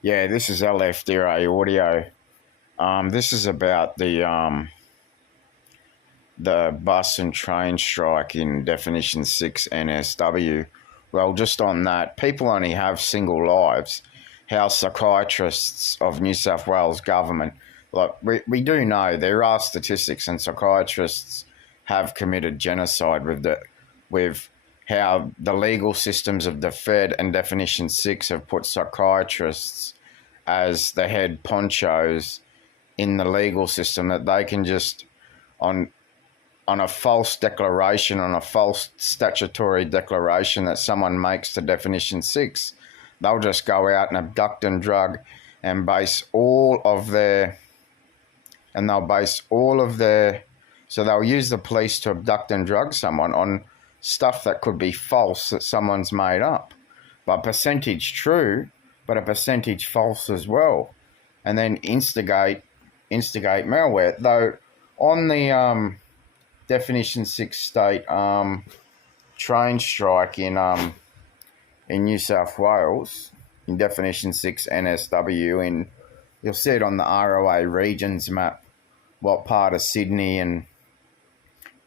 Yeah, this is LFDRA audio. This is about the bus and train strike in definition 6 NSW. Well, just on that, people only have single lives. How psychiatrists of New South Wales government, like we do know there are statistics, and psychiatrists have committed genocide with how the legal systems of the Fed and definition 6 have put psychiatrists as the head ponchos in the legal system, that they can just on on a false declaration, on a false statutory declaration that someone makes to definition 6, they'll just go out and abduct and drug and base all of their so they'll use the police to abduct and drug someone on stuff that could be false, that someone's made up, but percentage true, but a percentage false as well, and then instigate malware. Though on the definition 6 state train strike in New South Wales, in definition 6 NSW, and you'll see it on the ROA regions map, what part of Sydney and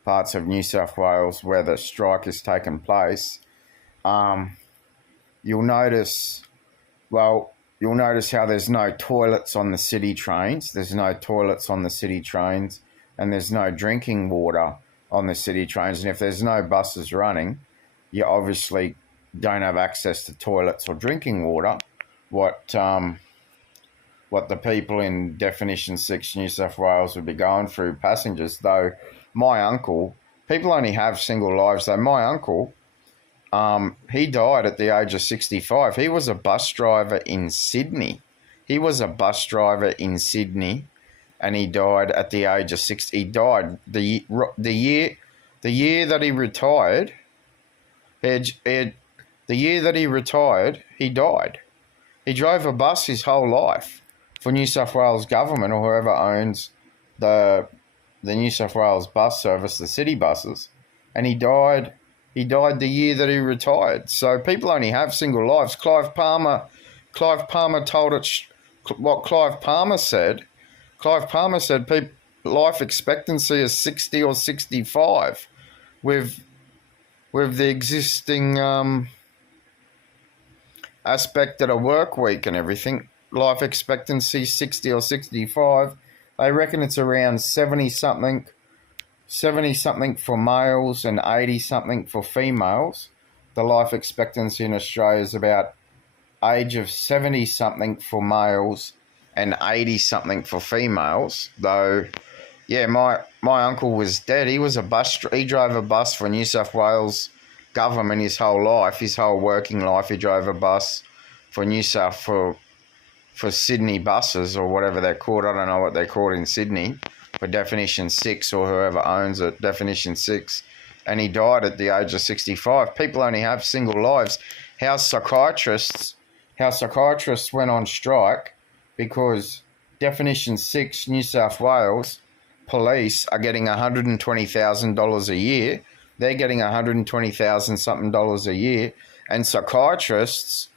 parts of New South Wales where the strike has taken place. You'll notice how there's no toilets on the city trains. There's no toilets on the city trains, and there's no drinking water on the city trains. And if there's no buses running, you obviously don't have access to toilets or drinking water. What the people in definition 6 New South Wales would be going through, passengers, though my uncle, people only have single lives, though my uncle, he died at the age of 65. He was a bus driver in Sydney. And he died at the age of 60. He died the year that he retired. The year that he retired, he died. He drove a bus his whole life for New South Wales government, or whoever owns the New South Wales bus service, the city buses, and he died. He died the year that he retired. So people only have single lives. Clive Palmer told it. What Clive Palmer said life expectancy is 60 or 65 with the existing aspect of a work week and everything. Life expectancy 60 or 65. They reckon it's around 70 something for males and 80 something for females. The life expectancy in Australia is about age of 70 something for males and 80 something for females. Though, yeah, my uncle was dead. He drove a bus for New South Wales government his whole life, his whole working life. He drove a bus for for Sydney buses, or whatever they're called. I don't know what they're called in Sydney, for definition 6, or whoever owns it, definition 6. And he died at the age of 65. People only have single lives. How psychiatrists went on strike because definition 6 New South Wales police are getting $120,000 a year. They're getting $120,000 something dollars a year, and psychiatrists'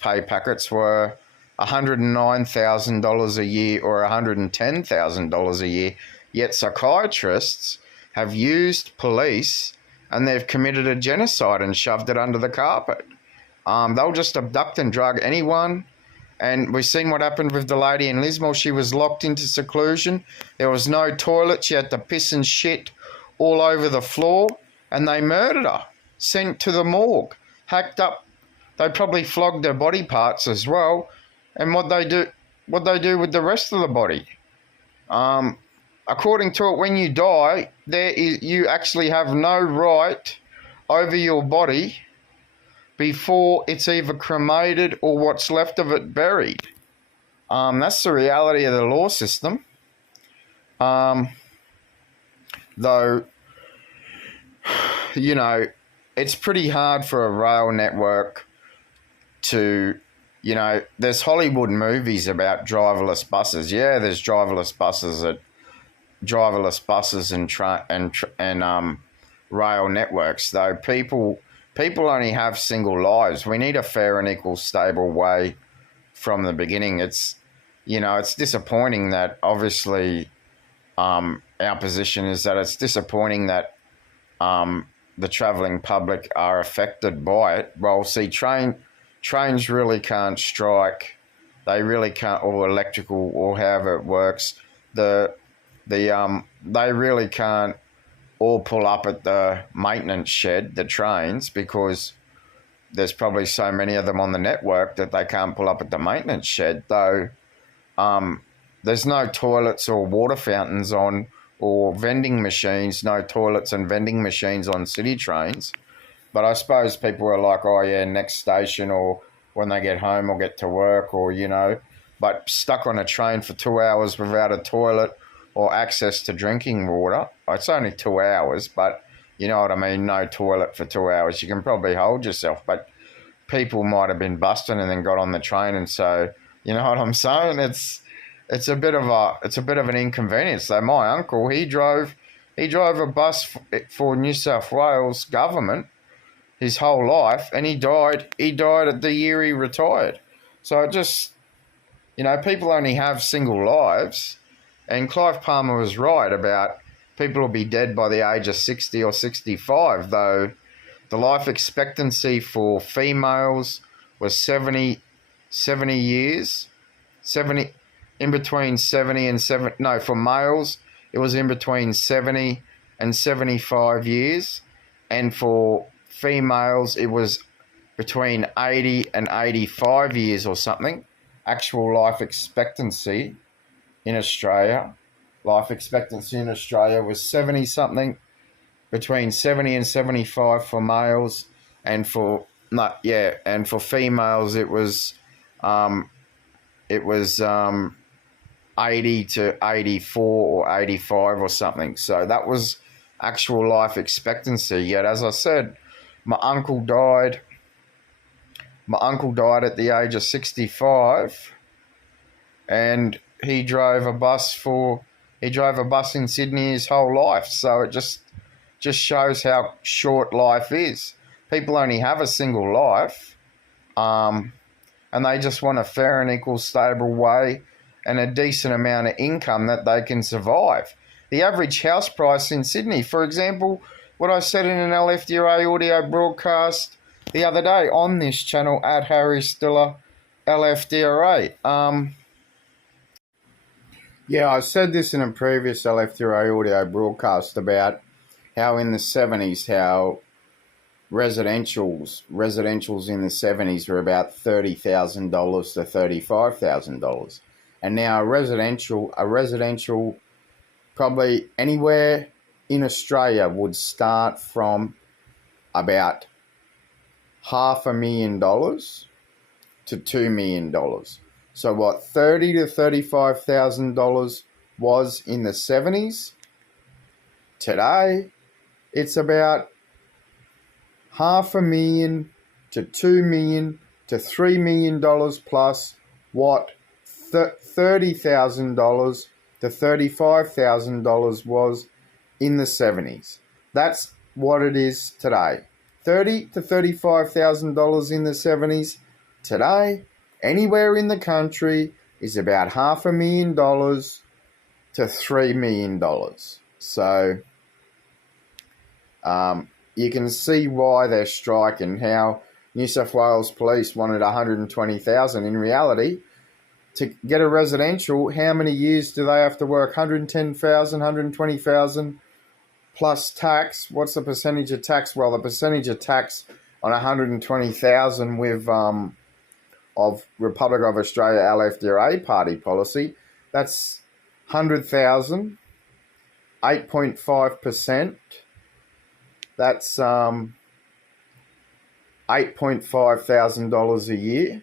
pay packets were $109,000 a year or $110,000 a year. Yet psychiatrists have used police and they've committed a genocide and shoved it under the carpet. They'll just abduct and drug anyone. And we've seen what happened with the lady in Lismore. She was locked into seclusion. There was no toilet. She had to piss and shit all over the floor, and they murdered her, sent to the morgue, hacked up. They probably flogged her body parts as well. And what they do with the rest of the body. According to it, when you die, you actually have no right over your body before it's either cremated or what's left of it buried. That's the reality of the law system. Though, it's pretty hard for a rail network to, there's Hollywood movies about driverless buses. Yeah, there's driverless buses and rail networks. Though people only have single lives. We need a fair and equal, stable way from the beginning. It's, it's disappointing that obviously our position is that it's disappointing that the travelling public are affected by it. Well, see, trains really can't strike. They really can't, or electrical, or however it works. They really can't all pull up at the maintenance shed, the trains, because there's probably so many of them on the network that they can't pull up at the maintenance shed. Though there's no toilets or water fountains on, or vending machines, no toilets and vending machines on city trains. But I suppose people are like, oh yeah, next station, or when they get home or get to work, or, but stuck on a train for 2 hours without a toilet or access to drinking water. It's only 2 hours, but you know what I mean? No toilet for 2 hours. You can probably hold yourself, but people might have been busting and then got on the train, and so, you know what I'm saying? It's a bit of an inconvenience. So my uncle, he drove a bus for New South Wales government his whole life, and he died at the year he retired. So it just, people only have single lives, and Clive Palmer was right about people will be dead by the age of 60 or 65, though the life expectancy for females was 70 years, 70, in between 70 and 7, no, for males, it was in between 70 and 75 years, and for females, it was between 80 and 85 years or something. Actual life expectancy in Australia. Life expectancy in Australia was 70 something, between 70 and 75 for males, and for females it was 80 to 84 or 85 or something. So that was actual life expectancy. Yet, as I said, my uncle died at the age of 65, and he drove a bus in Sydney his whole life. So it just shows how short life is. People only have a single life, and they just want a fair and equal, stable way and a decent amount of income that they can survive. The average house price in Sydney, for example, what I said in an LFDRA audio broadcast the other day on this channel at Harry Stiller LFDRA. I said this in a previous LFDRA audio broadcast about how in the 70s, how residentials in the 70s were about $30,000 to $35,000. And now a residential probably anywhere in Australia would start from about $500,000 to $2 million. So what $30,000 to $35,000 was in the 70s, today it's about $500,000 to $2 million to $3 million plus what $30,000 to $35,000 was in the 70s. That's what it is today. $30,000 to $35,000 in the 70s. Today, anywhere in the country is about $500,000 to $3 million. So you can see why they're striking, how New South Wales Police wanted 120,000. In reality, to get a residential, how many years do they have to work? 110,000, 120,000 plus tax. What's the percentage of tax? Well, the percentage of tax on 120,000 with of Republic of Australia LFDRA party policy, that's 100,000, 8.5%. That's $8,500 a year.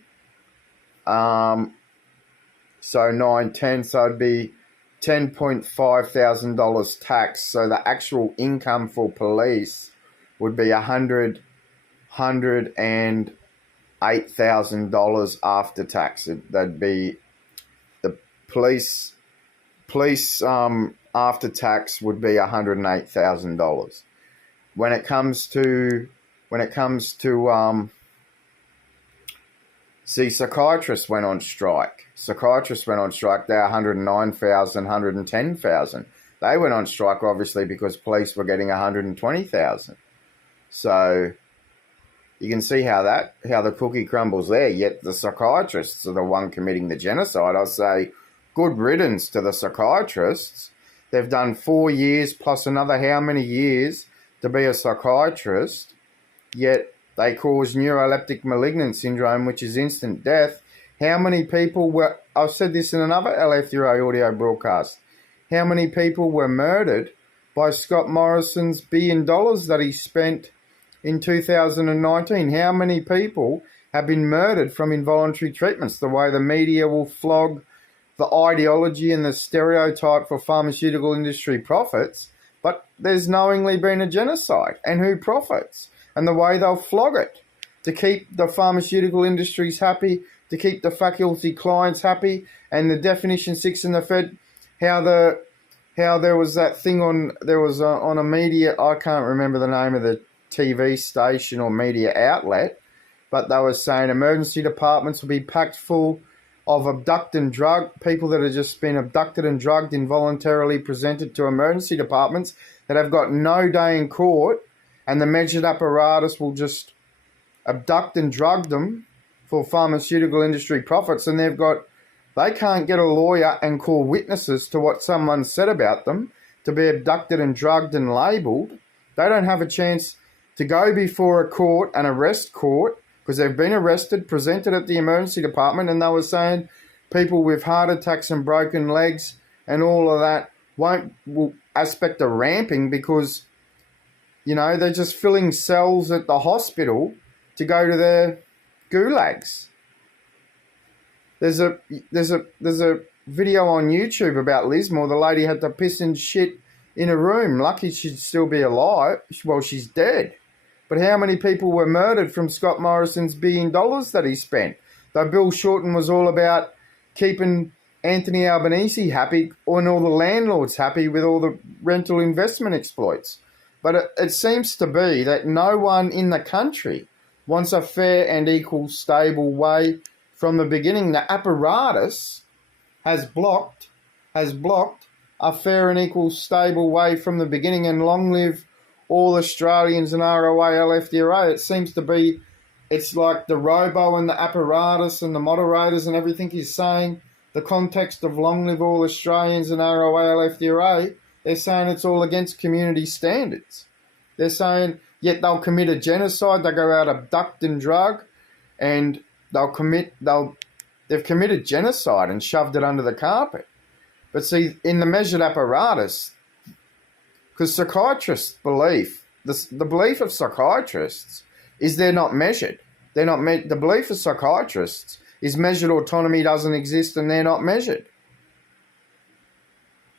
So 910, so it'd be $10,500 tax. So the actual income for police would be $108,000 after tax. That'd be the police after tax would be $108,000. When it comes to See, psychiatrists went on strike. They're 109,000, 110,000. They went on strike, obviously, because police were getting 120,000. So you can see how the cookie crumbles there, yet the psychiatrists are the one committing the genocide. I'll say good riddance to the psychiatrists. They've done 4 years plus another how many years to be a psychiatrist, yet they cause neuroleptic malignant syndrome, which is instant death. How many people were, I've said this in another LFDRA audio broadcast, how many people were murdered by Scott Morrison's $1 billion that he spent in 2019? How many people have been murdered from involuntary treatments? The way the media will flog the ideology and the stereotype for pharmaceutical industry profits, but there's knowingly been a genocide. And who profits? And the way they'll flog it to keep the pharmaceutical industries happy, to keep the faculty clients happy, and the definition 6 in the Fed, how there was that thing on a media, I can't remember the name of the TV station or media outlet, but they were saying emergency departments will be packed full of abducted and drugged people that have just been abducted and drugged, involuntarily presented to emergency departments that have got no day in court, and the measured apparatus will just abduct and drug them for pharmaceutical industry profits, and they can't get a lawyer and call witnesses to what someone said about them to be abducted and drugged and labelled. They don't have a chance to go before a court, an arrest court, because they've been arrested, presented at the emergency department, and they were saying people with heart attacks and broken legs and all of that will aspect of ramping because, you know, they're just filling cells at the hospital to go to their gulags. There's a video on YouTube about Lismore. The lady had to piss and shit in a room. Lucky she'd still be alive. Well, she's dead. But how many people were murdered from Scott Morrison's $1 billion that he spent? Though Bill Shorten was all about keeping Anthony Albanese happy and all the landlords happy with all the rental investment exploits. But it seems to be that no one in the country wants a fair and equal, stable way from the beginning. The apparatus has blocked a fair and equal, stable way from the beginning, and long live all Australians and ROA, LFDRA. It seems to be, it's like the robo and the apparatus and the moderators and everything is saying, the context of long live all Australians and ROA, LFDRA, they're saying it's all against community standards. They're saying, yet they'll commit a genocide, they go out, abduct and drug, and they've committed genocide and shoved it under the carpet. But see, in the measured apparatus, because psychiatrists' belief, the belief of psychiatrists is they're not measured. The belief of psychiatrists is measured autonomy doesn't exist and they're not measured.